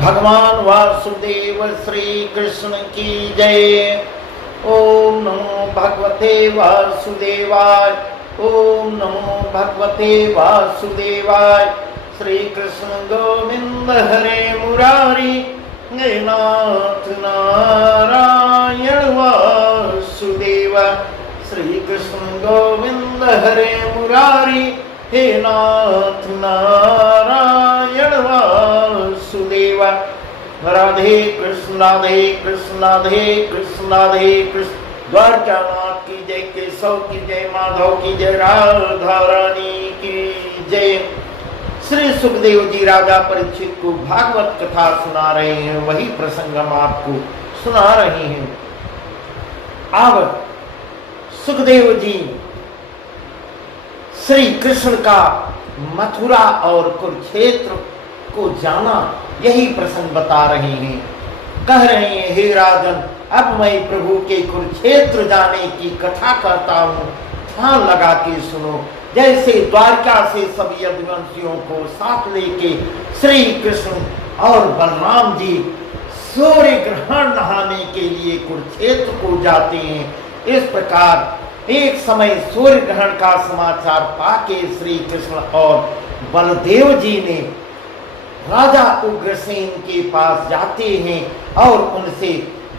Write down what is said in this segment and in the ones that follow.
भगवान वासुदेव श्री कृष्ण की जय। ओम नमो भगवते वासुदेवाय। ओम नमो भगवते वासुदेवाय। श्री कृष्ण गोविंद हरे मुरारी, हे नाथ नारायण वासुदेव। श्री कृष्ण गोविंद हरे मुरारी, हे नाथ नारायण वासुदेव। राधे कृष्ण राधे कृष्ण राधे कृष्ण राधे कृष्ण। द्वारकानाथ की जय, केशव की जय, माधव की जय, राधा रानी की जय। श्री सुखदेव जी राजा परीक्षित को भागवत कथा सुना रहे हैं, वही प्रसंग हम आपको सुना रहे हैं। अब सुखदेव जी श्री कृष्ण का मथुरा और कुरुक्षेत्र को जाना, यही प्रसंग बता रहे हैं। कह रहे हैं, हे राजन, अब मैं प्रभु के कुरुक्षेत्र जाने की कथा करता हूँ, ध्यान लगा के सुनो। जैसे द्वारका से सभी यदुवंशियों को साथ लेके श्री कृष्ण और बलराम जी सूर्य ग्रहण नहाने के लिए कुरुक्षेत्र को जाते हैं, इस प्रकार एक समय सूर्य ग्रहण का समाचार पाके श्री कृष्ण और बलदेव जी ने राजा उग्रसेन के पास जाते हैं और उनसे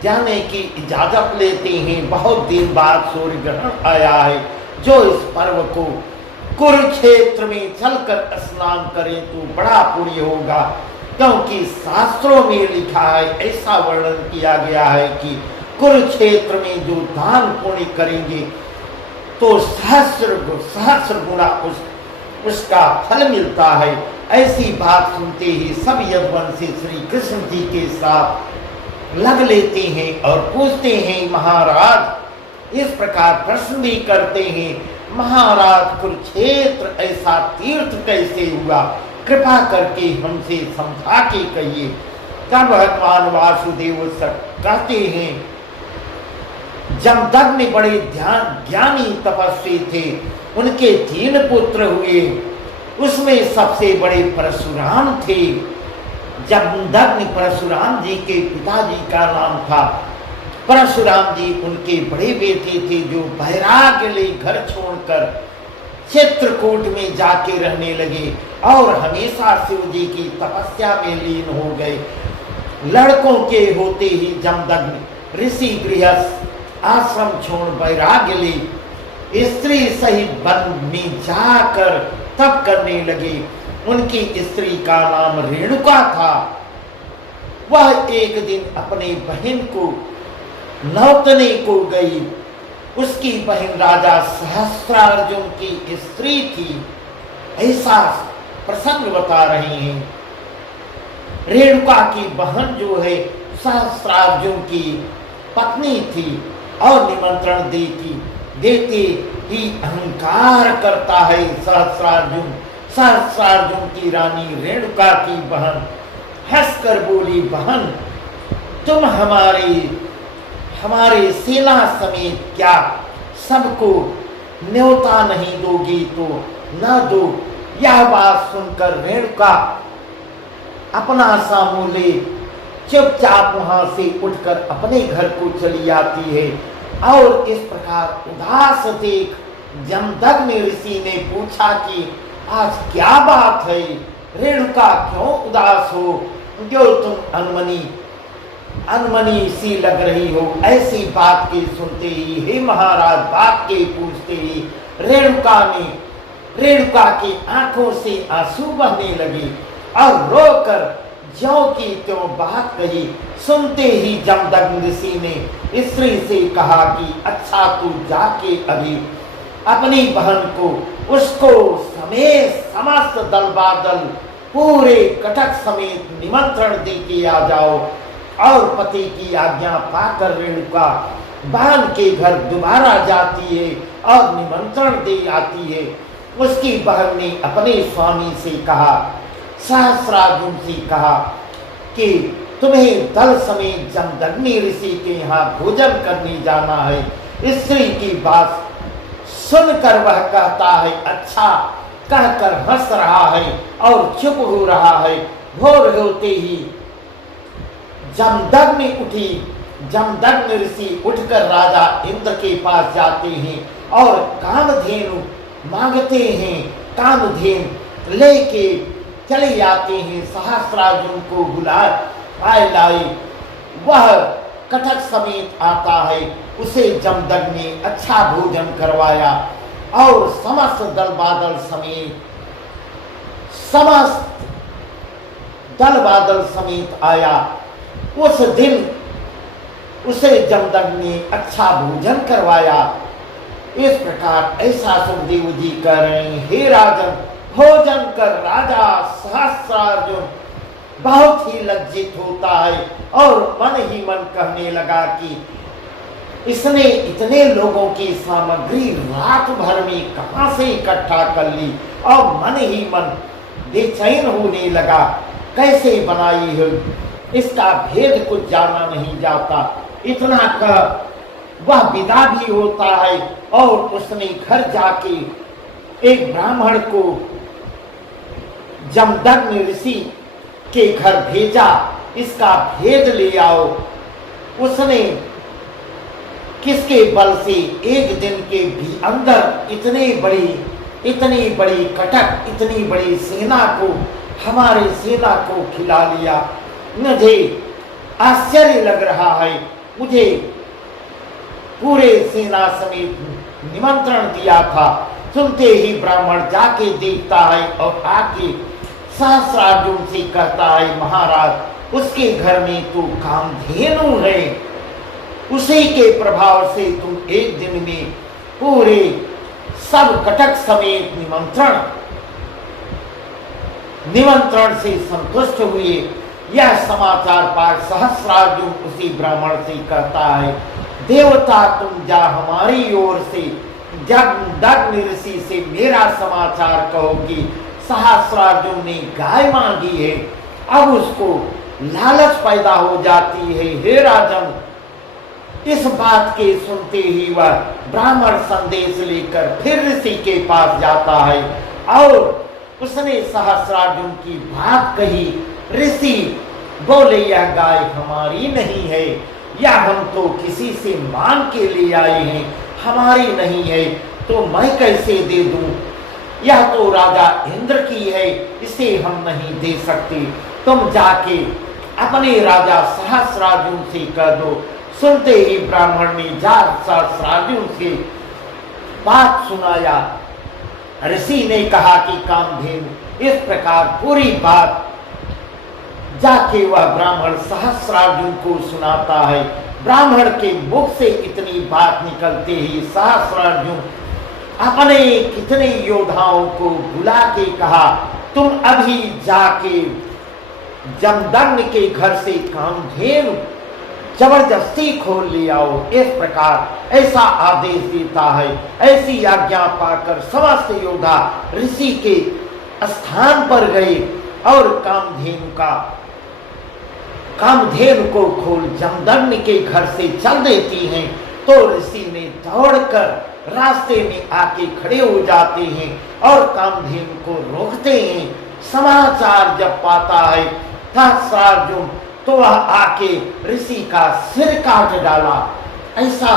जाने की इजाजत लेते हैं। बहुत दिन बाद सूर्य ग्रहण आया है, जो इस पर्व को कुरुक्षेत्र में चलकर स्नान करें तो बड़ा पुण्य होगा, क्योंकि शास्त्रों में लिखा है, ऐसा वर्णन किया गया है कि कुरुक्षेत्र में जो दान पुण्य करेंगे तो सहस्र गुना उसका फल मिलता है। ऐसी बात सुनते ही सब यदुवंशी श्री कृष्ण जी के साथ लग लेते हैं और पूछते हैं, महाराज, इस प्रकार प्रश्न भी करते हैं, महाराज, कुरुक्षेत्र ऐसा तीर्थ कैसे हुआ? कृपा करके हमसे समझा के कहिए। तब भगवान वासुदेव कहते हैं, जमदग्नि बड़े ज्ञानी तपस्वी थे, उनके 3 पुत्र हुए, उसमें सबसे बड़े परशुराम थे। जमदग्नि परशुराम जी के पिताजी का नाम था। परशुराम जी उनके बड़े बेटे थे, जो बैराग्य ले घर छोड़कर चित्रकूट में जाके रहने लगे और हमेशा शिव जी की तपस्या में लीन हो गए। लड़कों के होते ही जमदग्नि ऋषि गृहस्थ आश्रम छोड़ वैराग्य ले स्त्री सहित वन में जाकर तप करने लगे। उनकी स्त्री का नाम रेणुका था। वह एक दिन अपने बहन को नौतने को गई। उसकी बहन राजा सहस्त्रार्जुन की स्त्री थी, ऐसा प्रसंग बता रहे हैं। रेणुका की बहन जो है सहस्त्रार्जुन की पत्नी थी और निमंत्रण देते ही अहंकार करता है सहस्त्रार्जुन। सहस्त्रार्जुन की रानी रेणुका की बहन हंसकर बोली, बहन, तुम हमारे सेना समेत क्या सबको न्योता नहीं दोगी तो न दो। यह बात सुनकर रेणुका अपना सामूले चुपचाप वहां से उठकर अपने घर को चली आती है। और इस प्रकार उदास देख जमदग्नि ऋषि ने पूछा कि आज क्या बात है, रेणुका क्यों उदास हो, जो तुम अनमनी सी लग रही हो। ऐसी बात के सुनते ही, हे महाराज, बात के पूछते ही रेणुका की आंखों से आंसू बहने लगे और रोकर ज्यों की त्यों बात कही। सुनते ही जमदग्नि ऋषि ने स्त्री से कहा कि अच्छा, तू जाके अभी अपनी बहन को उसको समेत समस्त दल बादल पूरे कटक समेत निमंत्रण दे के आ जाओ। और पति की आज्ञा पाकर रेणुका बहन के घर दोबारा जाती है और निमंत्रण दे आती है। उसकी बहन ने अपने स्वामी से कहा, सहस्त्रार्जुन से कहा कि तुम्हें दल समेत जमदग्नि ऋषि के यहाँ भोजन करने जाना है। स्त्री की बात सुनकर वह कहता है, अच्छा, कहकर हंस रहा है और चुप हो रहा है। भोर होते ही जमदग्नि उठी। जमदग्नि ऋषि उठकर राजा इंद्र के पास जाते हैं और कामधेनु मांगते हैं। कामधेनु लेके चले आते हैं। सहस्रार्जुन को बुला लाई। वह कटक समेत आता है। उसे जमदग्नि ने अच्छा भोजन करवाया और समस्त दल बादल समेत समस्त दल बादल समेत आया। उस दिन उसे जमदग्नि ने अच्छा भोजन करवाया। इस प्रकार ऐसा सुखदेव जी कह रहे हैं, हे राजन, भोजन कर राजा सहस्रार्जुन बहुत ही लज्जित होता है और मन ही मन कहने लगा कि इसने इतने लोगों की सामग्री रात भर में कहां से इकट्ठा कर ली, और मन ही मन बेचैन होने लगा, कैसे बनाई है, इसका भेद कुछ जाना नहीं जाता। इतना कह वह विदा भी होता है और उसने घर जाके एक ब्राह्मण को जमदग्नि ऋषि के घर भेजा, इसका भेद ले आओ। उसने किसके बल से एक दिन के भी अंदर इतनी बड़ी कटक, इतनी बड़ी सेना को, हमारे सेना को खिला लिया। मुझे आश्चर्य लग रहा है। मुझे पूरे सेना समेत निमंत्रण दिया था। सुनते ही ब्राह्मण जाके देखता है और आके सहस्रार्जुन से कहता है, महाराज उसके घर में तो कामधेनु है, उसी के प्रभाव से तुम एक दिन में पूरे सब कटक समेत निमंत्रण से संतुष्ट हुए। यह समाचार पाकर सहस्रार्जुन उसी ब्राह्मण से कहता है, देवता तुम जा हमारी ओर से जमदग्नि ऋषि से मेरा समाचार कहोगी। सहस्रार्जुन ने गाय मांगी है, अब उसको लालच पैदा हो जाती है। हे राजन, इस बात के सुनते ही वह ब्राह्मण संदेश लेकर फिर ऋषि के पास जाता है और उसने सहस्रार्जुन की बात कही। ऋषि बोले, यह गाय हमारी नहीं है, या हम तो किसी से मांग के ले आए हैं, हमारी नहीं है, तो मैं कैसे दे दूं? यह तो राजा इंद्र की है, इसे हम नहीं दे सकते। तुम जाके अपने राजा सहस्रार्जुन से कह दो। सुनते ही ब्राह्मण ने जा सहस्रार्जुन से बात सुनाया। ऋषि ने कहा कि कामधेनु, इस प्रकार पूरी बात जाके वह ब्राह्मण सहस्रार्जुन को सुनाता है। ब्राह्मण के मुख से इतनी बात निकलते ही सहस्रार्जुन अपने कितने योद्धाओं को बुला के कहा, तुम अभी जाके जमदग्नि के घर से कामधेनु जबरदस्ती खोल ले आओ। इस प्रकार ऐसा आदेश देता है। ऐसी आज्ञा पाकर समस्त योद्धा ऋषि के स्थान पर गए और कामधेनु को खोल जमदग्नि के घर से चल देती हैं। तो ऋषि ने दौड़कर रास्ते में आके खड़े हो जाते हैं और कामधेनु को रोकते हैं। समाचार जब पाता है सहस्रार्जुन, तो वह आके ऋषि का सिर काट डाला। ऐसा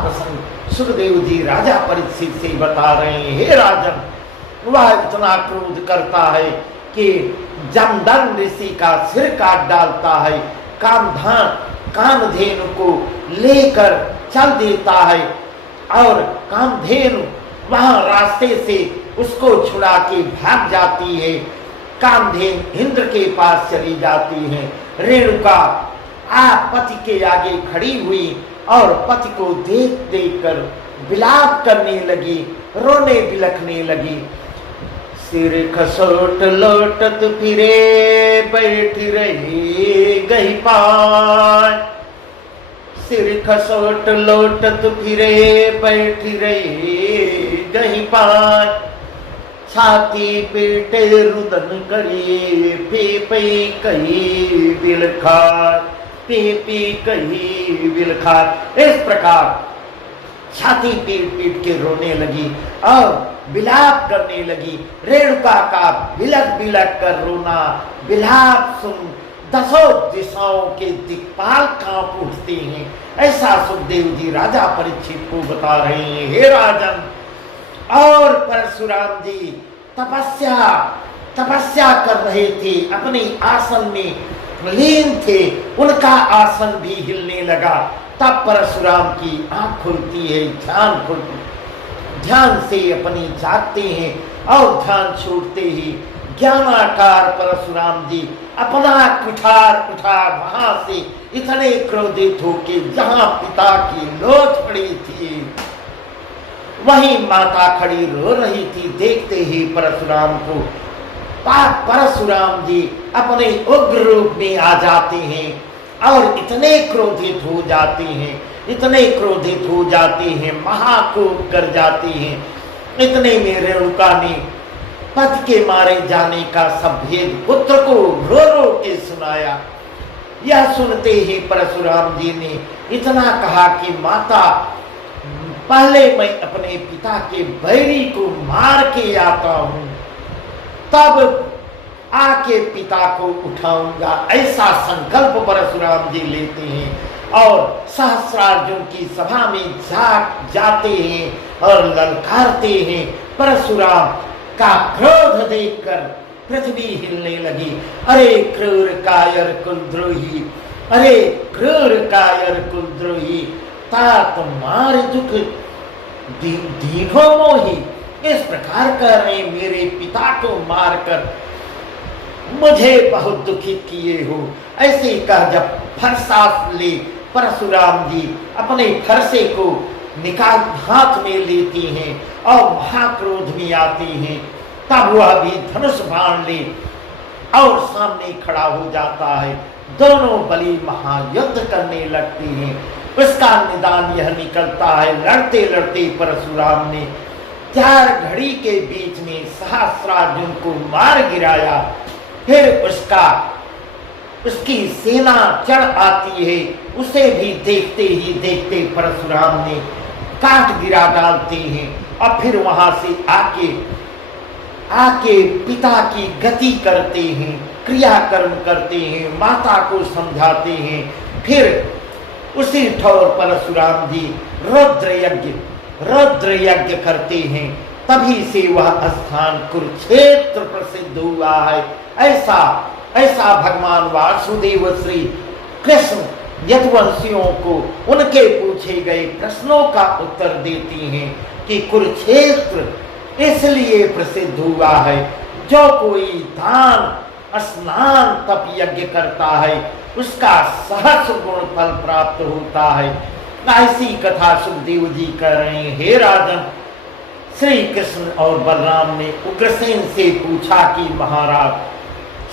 प्रसंग सुखदेव जी राजा परीक्षित से बता रहे हैं। हे राजन, वह इतना क्रोध करता है कि जमदग्नि ऋषि का सिर काट डालता है। कामधेनु को लेकर चल देता है और कामधेनु वहां रास्ते से उसको छुड़ा के भाग जाती है। कामधेनु इंद्र के पास चली जाती है। रेणुका पति के आगे खड़ी हुई और पति को देख देख कर विलाप करने लगी, रोने बिलखने लगी। सिर खसोट लोटत फिरे बैठ रही गही पाय, सिर खसोट लोटत फिरे बैठ रही गही पाय, छाती पीटे रुदन करिए पी पी कही दिल खार, पी पी कही दिल खार। इस प्रकार छाती पीट पीट के रोने लगी और विलाप करने लगी। रेणुका का बिलक बिलक कर रोना, विलाप सुन दसों दिशाओं के दिक्पाल कांप उठते हैं। ऐसा सुखदेव जी राजा परीक्षित को बता रहे हैं। हे राजन, और परशुराम जी तपस्या कर रहे थे, अपने आसन में लीन थे, उनका आसन भी हिलने लगा। तब परशुराम की आंख खुलती है, ध्यान से अपनी जागते हैं और ध्यान छोड़ते ही ज्ञानाकार परशुराम जी अपना कुठार उठा वहां से इतने क्रोधित होके जहां पिता की लोथ पड़ी थी वहीं माता खड़ी रो रही थी। देखते ही परशुराम को परशुराम जी अपने उग्र रूप में आ जाते हैं और इतने क्रोधित हो जाते हैं, महाकोप कर जाते हैं। इतने में रेणुका ने पति के मारे जाने का सब भेद पुत्र को रो रो के सुनाया। यह सुनते ही परशुराम जी ने इतना कहा कि माता, पहले मैं अपने पिता के बैरी को मार के आता हूं, तब आके पिता को उठाऊंगा। ऐसा संकल्प परशुराम जी लेते हैं और सहस्रार्जुन की सभा में जाते हैं और ललकारते हैं। परशुराम का क्रोध देखकर पृथ्वी हिलने लगी। अरे क्रूर कायर कुलद्रोही, अरे क्रूर कायर कुलद्रोही, तात मार दुख दीनो मोही। इस प्रकार कह रहे, मेरे पिता को मारकर मुझे बहुत दुखित किए हो। ऐसे कह जब फरसा ले परशुराम जी अपने फरसे को निकाल हाथ में लेती हैं और महाक्रोध में आती हैं, तब वह भी धनुष बाण ले और सामने खड़ा हो जाता है। दोनों बलि महायुद्ध करने लगते हैं। उसका निदान यह निकलता है, लड़ते लड़ते परशुराम ने 4 घड़ी के बीच में सहस्रार्जुन को मार गिराया। फिर उसकी सेना चढ़ आती है, उसे भी देखते ही देखते परशुराम ने काट गिरा डालते हैं और फिर वहां से आके पिता की गति करते हैं, क्रियाकर्म करते हैं, माता को समझाते हैं। फिर उसी ठौर परशुराम जी रुद्र यज्ञ करते हैं। तभी से वह स्थान कुरुक्षेत्र प्रसिद्ध हुआ है। ऐसा भगवान वासुदेव श्री कृष्ण यदुवंशियों को उनके पूछे गए प्रश्नों का उत्तर देती हैं कि कुरुक्षेत्र इसलिए प्रसिद्ध हुआ है, जो कोई दान स्नान तप यज्ञ करता है उसका सहस्र गुण फल प्राप्त होता है। ऐसी कथा सुखदेव जी कह रहे हैं। हे राजन, श्री कृष्ण और बलराम ने उग्रसेन से पूछा कि महाराज,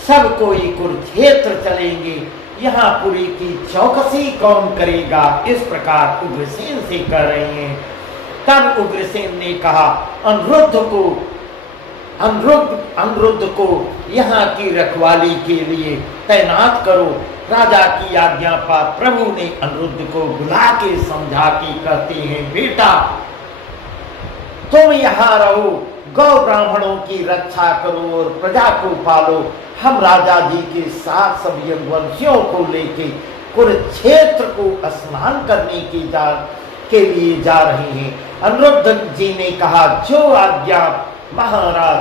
सब कोई कुरुक्षेत्र चलेंगे, यहाँ पुरी की चौकसी कौन करेगा? इस प्रकार उग्रसेन से कह रहे हैं। तब उग्रसेन ने कहा, अनिरुद्ध को यहाँ की रखवाली के लिए तैनात करो। राजा की आज्ञा पर प्रभु ने अनिरुद्ध को बुला के समझा के कहते हैं, बेटा तुम यहाँ रहो, गौ ब्राह्मणों की रक्षा करो और प्रजा को पालो। हम राजा जी के साथ सब यदुवंशियों को लेके कुरुक्षेत्र को स्नान करने के लिए जा रहे हैं। अनिरुद्ध जी ने कहा, जो आज्ञा महाराज।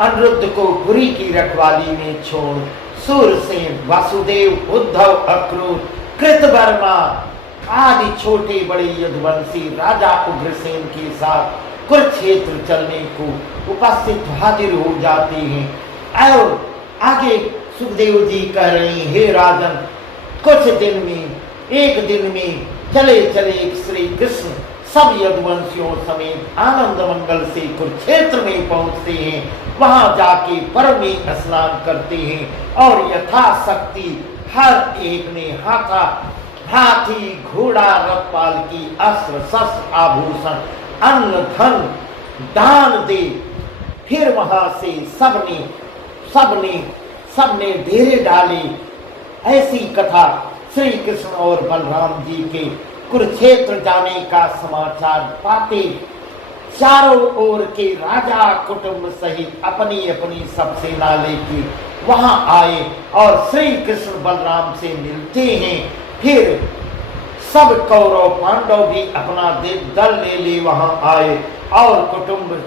अनिरुद्ध को पुरी की रखवाली में छोड़ सूरसेन, वासुदेव, उद्धव, अक्रूर, कृतवर्मा आदि छोटे बड़े यदुवंशी राजा उग्रसेन के साथ कुरुक्षेत्र चलने को उपस्थित हाजिर हो जाते हैं। और आगे सुखदेव जी कह रहे हैं, हे राजन, कुछ दिन में, एक दिन में चले चले श्री कृष्ण सब यदुवंशियों समेत आनंद मंगल से कुरुक्षेत्र में पहुंचते हैं। वहां जाके पर्व में स्नान करते हैं और यथाशक्ति हर एक ने हाथी, घोड़ा, रथपाल की अस्त्र शस्त्र आभूषण अन्न धन दान दे। फिर वहां से सबने डेरे डाले। ऐसी कथा श्री कृष्ण और बलराम जी के कुरुक्षेत्र जाने का समाचार पाते चारों ओर के राजा कुटुंब सहित अपनी अपनी सब सेना लेके वहां आए और श्री कृष्ण बलराम से मिलते हैं। फिर सब कौरव पांडव भी अपना दल ले वहां आए और कुटुंब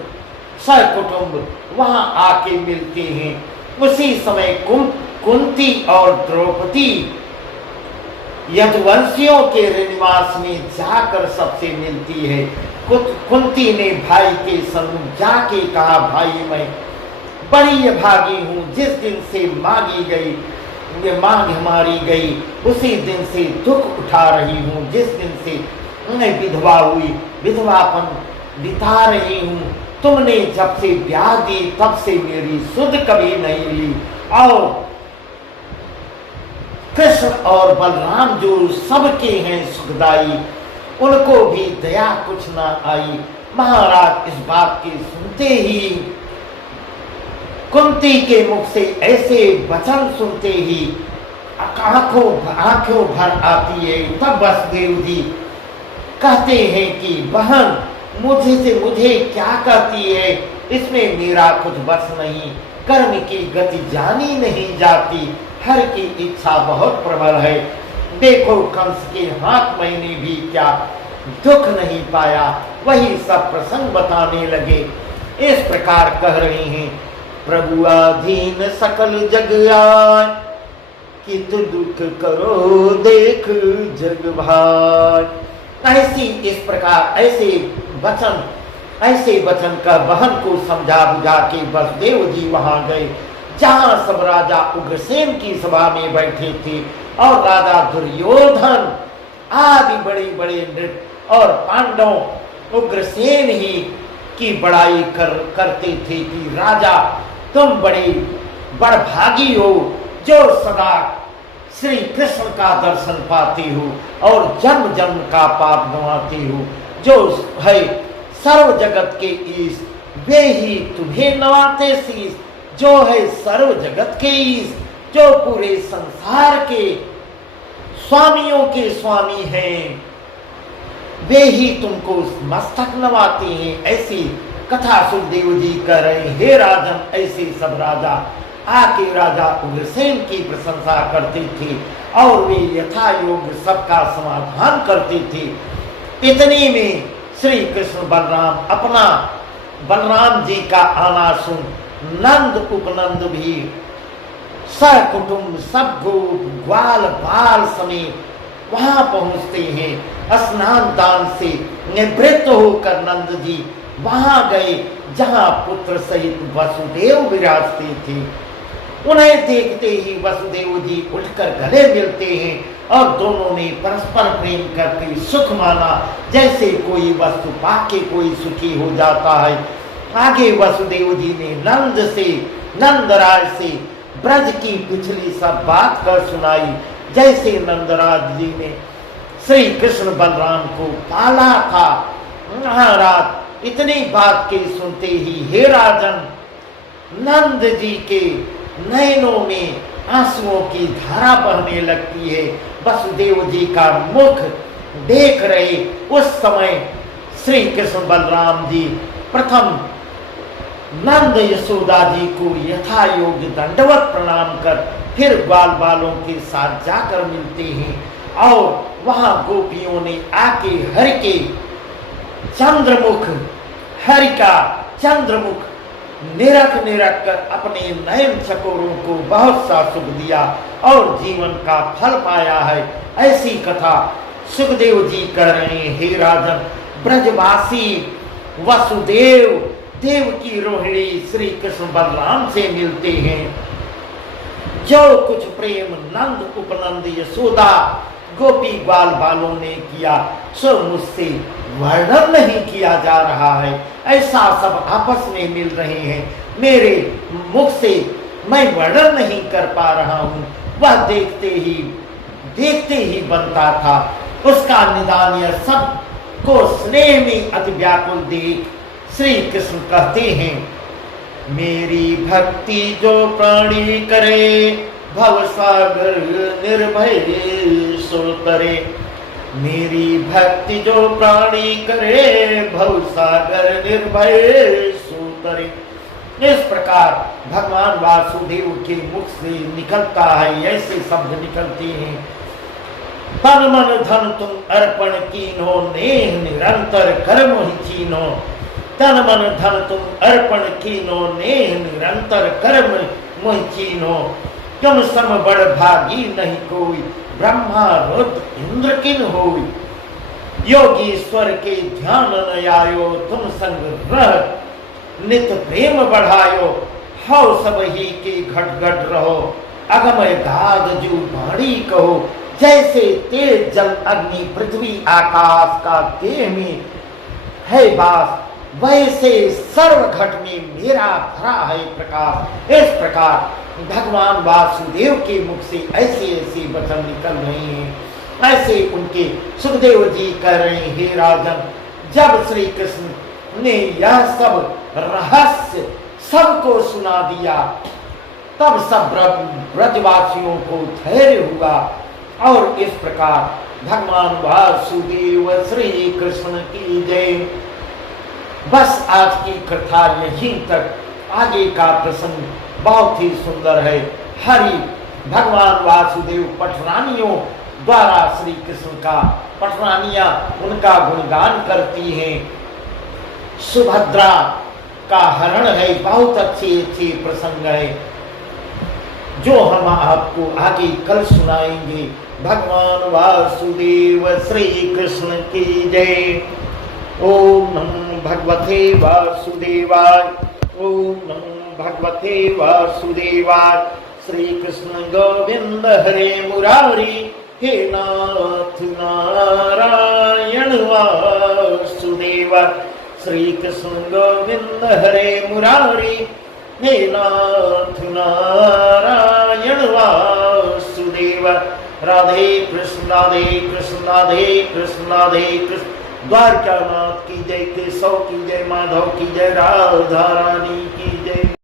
सहकुटुंब वहां आके मिलते हैं। उसी समय कुंती और द्रौपदी यदुवंशियों के निवास में जाकर सबसे मिलती है। कुंती ने भाई के सम्मुख जाके कहा, भाई मैं बड़ी भागी हूँ, जिस दिन से मांगी गई मांग मारी गई उसी दिन से दुख उठा रही हूँ। जिस दिन से मैं विधवा हुई विधवापन बिता रही हूँ। तुमने जब से ब्याह दी तब से मेरी सुध कभी नहीं ली। और कृष्ण और बलराम जो सबके हैं सुखदाई, उनको भी दया कुछ ना आई। महाराज इस बात के सुनते ही, कुंती के मुख से ऐसे वचन सुनते ही आंखों भर आती है। तब वसुदेव जी कहते हैं कि बहन मुझे क्या कहती है, इसमें मेरा कुछ बस नहीं, कर्म की गति जानी नहीं जाती, हर की इच्छा बहुत प्रबल है। देखो कंस के हाथ मैंने भी क्या दुख नहीं पाया। वही सब प्रसंग बताने लगे। इस प्रकार कह रहे हैं, प्रभु अधीन सकल जग आय, कित दुख करो देख जग भाई। ऐसी इस प्रकार ऐसे वचन का बहन को समझा बुझा के वसुदेव जी वहां गए, जहां सब राजा उग्रसेन की सभा में बैठे थे और राजा दुर्योधन आदि बड़े बड़े नृत्य और पांडव उग्रसेन ही की बड़ाई करते थे कि राजा तुम बड़भागी हो जो सदा श्री कृष्ण का दर्शन पाते हो और जन्म जन्म का पाप गंवाते हो। जो है सर्व जगत के ईश, वे ही तुम्हें नवाते शीश। जो है सर्व जगत के ईश, जो पूरे संसार के स्वामियों के स्वामी हैं, वे ही तुमको मस्तक नवाते हैं। ऐसी कथा सुखदेव जी कर रहे, हे राजन, ऐसे सब राजा आके राजा उग्रसेन की प्रशंसा करते थे और वे यथा योग्य सबका समाधान करते थे। इतने में श्री कृष्ण बलराम जी का आना सुन नंद उपनंद भी सकुटुंब सब गोप ग्वाल बाल समेत वहां पहुंचते हैं। स्नान दान से निवृत्त होकर नंद जी वहां गए जहां पुत्र सहित वसुदेव विराजते थे। उन्हें देखते ही वसुदेव जी उठकर गले मिलते हैं और दोनों ने परस्पर प्रेम करके सुख माना, जैसे कोई वस्तु पाके कोई सुखी हो जाता है। आगे वसुदेव जी ने नंदराज से ब्रज की पिछली सब बात कर सुनाई, जैसे नंदराज जी ने श्री कृष्ण बलराम को पाला था। महाराज इतनी बात के सुनते ही हे राजन, नंद जी के नयनों में आंसुओं की धारा बहने लगती है। वसुदेव जी का मुख देख रहे उस समय श्री कृष्ण बलराम जी प्रथम नंद यशोदा जी को यथा योग्य दंडवत प्रणाम कर फिर ग्वाल बालों के साथ जाकर मिलते हैं और वहां गोपियों ने आके हरि का चंद्रमुख निरख कर अपने नयन चकोरों को बहुत सा सुख दिया और जीवन का फल पाया है। ऐसी कथा सुखदेव जी कह रहे हैं, हे राजन, ब्रजवासी वसुदेव देव की रोहिणी श्री कृष्ण बलराम से मिलते हैं। जो कुछ प्रेम नंद उपनंद यशोदा गोपी ग्वाल बालों ने किया सो मुझसे वर्णन नहीं किया जा रहा है। ऐसा सब आपस में मिल रहे हैं, मेरे मुख से मैं वर्णन नहीं कर पा रहा हूँ। वह देखते ही बनता था। उसका निदान यह सब को स्नेह में अति व्याकुल देख श्री कृष्ण कहते हैं, मेरी भक्ति जो प्राणी करे भव सागर निर्भय सो तरे। मेरी भक्ति जो प्राणी करे भव सागर निर्भय सो तरे। इस प्रकार भगवान वासुदेव के मुख से निकलता है, ऐसे शब्द निकलते हैं। तन मन धन तुम अर्पण कीनो, नेह निरंतर कर्म ही चीनो। तन मन धन तुम अर्पण कीनो, नेह निरंतर कर्म मोहि चीनो। तुम सम बड़ भागी नहीं कोई, ब्रह्मा रुद्र इंद्र किन होई। योगीश्वर के ध्यान न आयो, तुम संग रह नित प्रेम बढ़ायो। हौ सब ही के घट घट रहो, अगमय गाद जू बाणी कहो। जैसे तेज जल अग्नि पृथ्वी आकाश का देह में है वास, वैसे सर्व घट में मेरा भरा है प्रकाश। इस प्रकार भगवान वासुदेव के मुख से ऐसे ऐसे वचन निकल रहे हैं, ऐसे उनके सुखदेव जी कह रहे हैं, हे राजन, जब श्री कृष्ण ने यह सब रहस्य सबको सुना दिया, तब सब ब्रजवासियों को धैर्य हुआ। और इस प्रकार भगवान वासुदेव श्री कृष्ण की जय। बस आज की कथा यहीं तक, आगे का प्रसंग बहुत ही सुंदर है। हरि भगवान वासुदेव पटरानियों द्वारा श्री कृष्ण का, पटरानियां उनका गुणगान करती हैं। सुभद्रा का हरण है, बहुत अच्छे अच्छे प्रसंग है जो हम आपको आगे कल सुनाएंगे। भगवान वासुदेव श्री कृष्ण की जय। ओम नमो भगवते वासुदेवाय। ओम नमो भगवते वासुदेवाय। श्री कृष्ण गोविंद हरे मुरारी, हे नाथ नारायण वासुदेव। श्री कृष्ण गोविंद हरे मुरारी, हे नाथ नारायण वासुदेव। राधे कृष्ण राधे कृष्ण राधे कृष्ण राधे कृष्ण। द्वारका नाथ की जय, केशव की जय, माधव की जय, राधा रानी की जय।